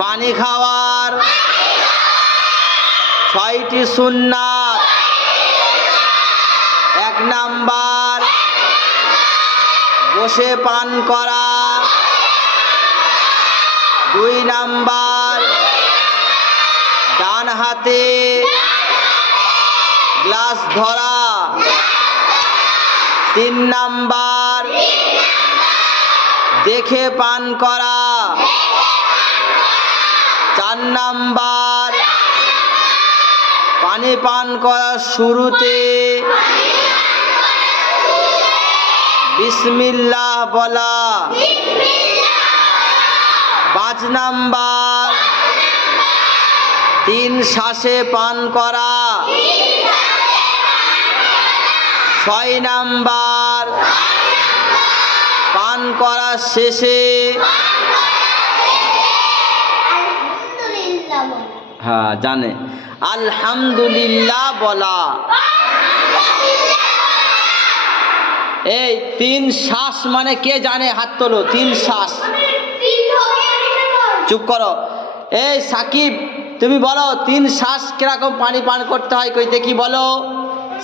পানি খাওয়ার 6টি সুন্নাত। 1 নাম্বার বসে পান করা। 2 নাম্বার ডান হাতে গ্লাস ধরা। 3 নাম্বার দেখে পান করা। 4 নাম্বার পানি পান করার শুরুতে বিসমিল্লাহ বলা। 5 নাম্বার 3 শ্বাসে পান করা। 6 নাম্বার পান করার শেষে হ্যাঁ জানে আলহামদুলিল্লাহ বলা। এই 3 শ্বাস মানে কে জানে? হাত তোলো। 3 শ্বাস। চুপ করো। এই সাকিব তুমি বলো 3 শ্বাস কিরকম পানি পান করতে হয়? কই দেখি বলো।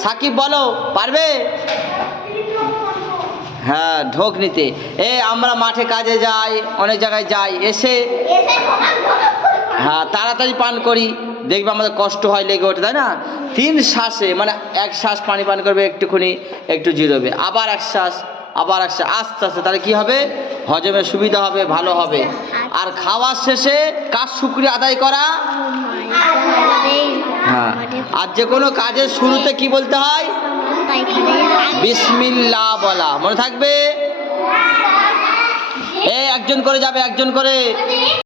সাকিব বলো, পারবে? হ্যাঁ ঢোক নিতে। আমরা মাঠে কাজে যাই, অনেক জায়গায় যাই, এসে হ্যাঁ তাড়াতাড়ি পান করি, দেখবে আমাদের কষ্ট হয়, লেগে ওঠে, তাই না? 3 শ্বাসে মানে 1 শ্বাস পানি পান করবে, একটুখানি একটু জিরোবে, আবার 1 শ্বাস, আবার 1 শ্বাস, আস্তে আস্তে, তাহলে কি হবে? হজমের সুবিধা হবে, ভালো হবে। আর খাওয়ার শেষে কার শুকরিয়া আদায় করা? হ্যাঁ। আর যে কোনো কাজের শুরুতে কি বলতে হয়? বিসমিল্লাহ বলা। মনে থাকবে? একজন করে যাবে, একজন করে।